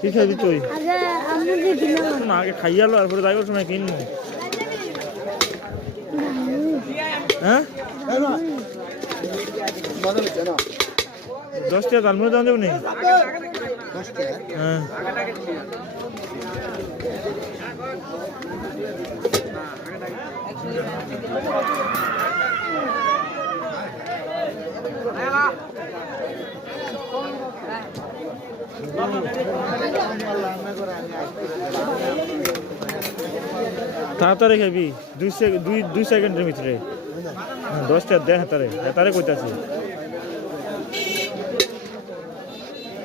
কি খাবি তুই? আগে খাইয়ালো আর পরে যাইবার সময় কিনবো। হ্যাঁ? দশ টাকা দাম দাম দেবো নেই তাড়াতাড়ি খাবি দুই দুই সেকেন্ডের ভিতরে। হ্যাঁ, দশটা দেখ তারে তারে কইতাছি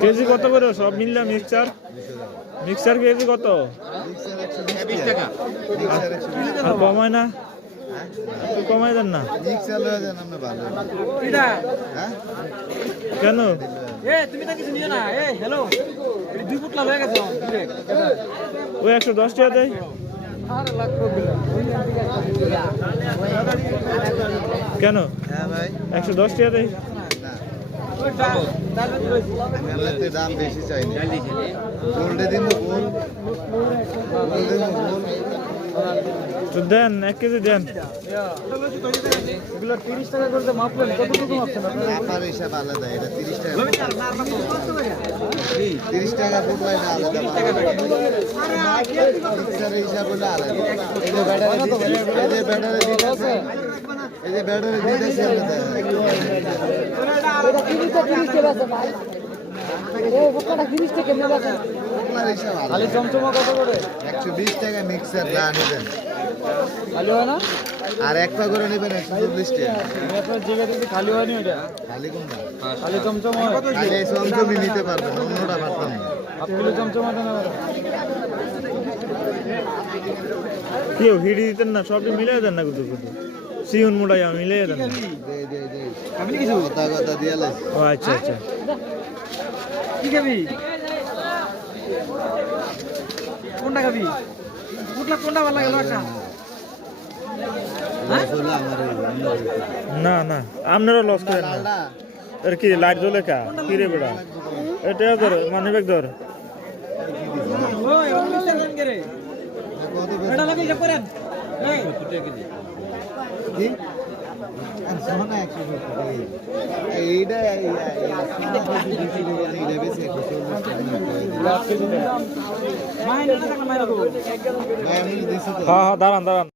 কেজি কত করে সব মিললাম মিক্সচার? মিক্সচার কেজি কত? আর কমায় না? কমায় দেন না। কেন? এ তুমি তো কিছু নিও না। এ হ্যালো দুই ফুটলা গেছে। ওই একশো দশ টাকা দেয়। কেন? হ্যাঁ একশো দশ টাকা দেয়? মেলাতে দাম বেশি গোল তো দেন এক কেজি দেন। এগুলো তিরিশ টাকা করে মাপলেন কতটুকু মাপছেন মাপার হিসাব আলাদা এটা তিরিশ টাকা তিরিশ টাকা ফুটলা এটা আলাদা হিসাব হলে আলাদা এই যে ব্যাটারি এই একশো বিশ টাকা মিক্সার যা নেবেন খালি হয় না আর এক পা করে নেবেন একশো চল্লিশ টাকা আমি আপনার জায়গা থেকে খালি হয়নি ওইটা খালি কোনটা? খালি চমচম হয়? খালি এই নিতে পারবেন অন্যটা পারতাম না। হাফ কিলো চমচমা দেন আমার কেউ হিড়ি দিতেন না দেন না কুতু কুতু সিউন মুড়াই মিলাই দেন না। দে দে দে আমি কিছু কথা ও আচ্ছা আচ্ছা। কি খাবি? কোনটা খাবি? কোনটা কোনটা ভালো লাগে একটা না না, আপনারা লস করেন না। এর কি লাইট জ্বলে কা কি বেড়া? এটা ধর মানে ব্যাগ ধর। হ্যাঁ হ্যাঁ দাঁড়ান দাঁড়ান।